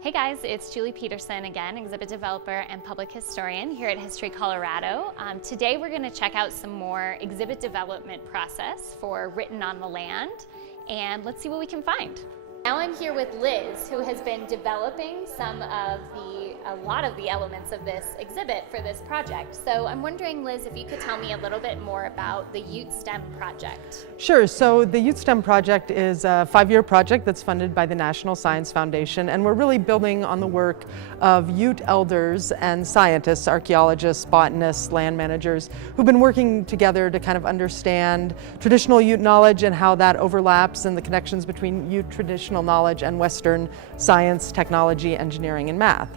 Hey guys, it's Julie Peterson again, exhibit developer and public historian here at History Colorado. Today we're going to check out some more exhibit development process for Written on the Land, and let's see what we can find. Now I'm here with Liz, who has been developing a lot of the elements of this exhibit for this project. So I'm wondering, Liz, if you could tell me a little bit more about the Ute STEM project. Sure. So the Ute STEM project is a 5-year project that's funded by the National Science Foundation, and we're really building on the work of Ute elders and scientists, archaeologists, botanists, land managers, who've been working together to kind of understand traditional Ute knowledge and how that overlaps and the connections between Ute traditional knowledge and Western science, technology, engineering, and math.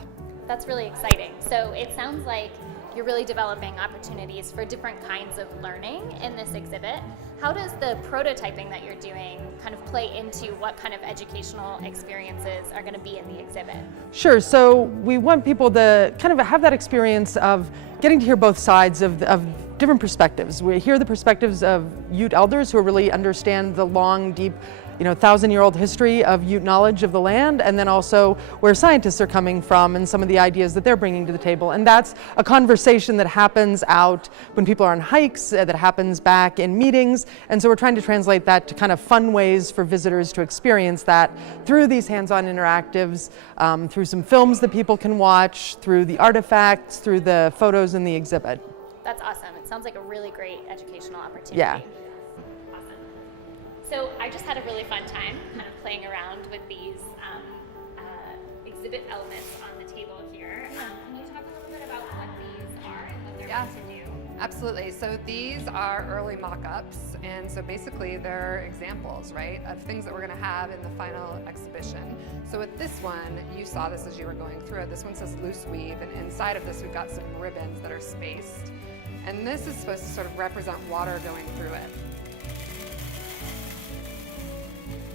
That's really exciting. So it sounds like you're really developing opportunities for different kinds of learning in this exhibit. How does the prototyping that you're doing kind of play into what kind of educational experiences are going to be in the exhibit? Sure. So we want people to kind of have that experience of getting to hear both sides of different perspectives. We hear the perspectives of Ute elders who really understand the long, deep, 1,000-year-old history of Ute knowledge of the land, and then also where scientists are coming from and some of the ideas that they're bringing to the table. And that's a conversation that happens out when people are on hikes, that happens back in meetings. And so we're trying to translate that to kind of fun ways for visitors to experience that through these hands-on interactives, through some films that people can watch, through the artifacts, through the photos in the exhibit. That's awesome. It sounds like a really great educational opportunity. Yeah. So I just had a really fun time kind of playing around with these exhibit elements on the table here. Can you talk a little bit about what these are and what they're meant to do? Absolutely. So these are early mock-ups, and so basically they're examples, right, of things that we're going to have in the final exhibition. So with this one, you saw this as you were going through it. This one says loose weave, and inside of this we've got some ribbons that are spaced. And this is supposed to sort of represent water going through it.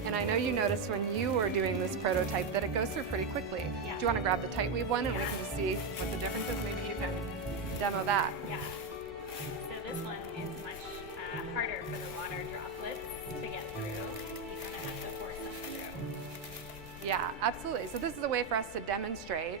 And I know you noticed when you were doing this prototype that it goes through pretty quickly. Yeah. Do you want to grab the tight weave one and we can see what the difference is? Maybe you can demo that. Yeah. So this one is much harder for the water droplets to get through. You kind of have to force them through. Yeah, absolutely. So this is a way for us to demonstrate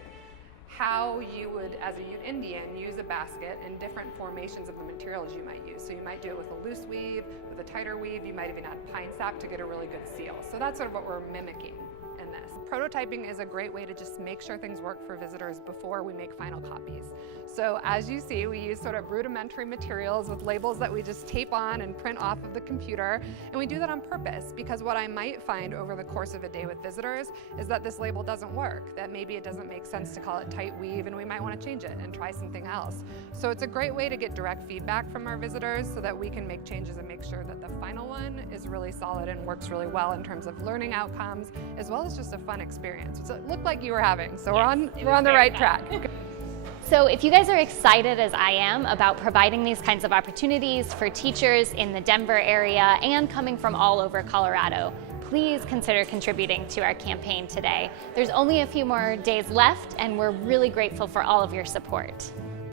how you would, as a Ute Indian, use a basket in different formations of the materials you might use. So you might do it with a loose weave, with a tighter weave, you might even add pine sap to get a really good seal. So that's sort of what we're mimicking in this. Prototyping is a great way to just make sure things work for visitors before we make final copies. So as you see, we use sort of rudimentary materials with labels that we just tape on and print off of the computer. And we do that on purpose because what I might find over the course of a day with visitors is that this label doesn't work, that maybe it doesn't make sense to call it tight weave and we might want to change it and try something else. So it's a great way to get direct feedback from our visitors so that we can make changes and make sure that the final one is really solid and works really well in terms of learning outcomes as well as just a fun experience, which it looked like you were having. So Yes, we're on the right fun. track. So if you guys are excited as I am about providing these kinds of opportunities for teachers in the Denver area and coming from all over Colorado, please consider contributing to our campaign today. There's only a few more days left and we're really grateful for all of your support.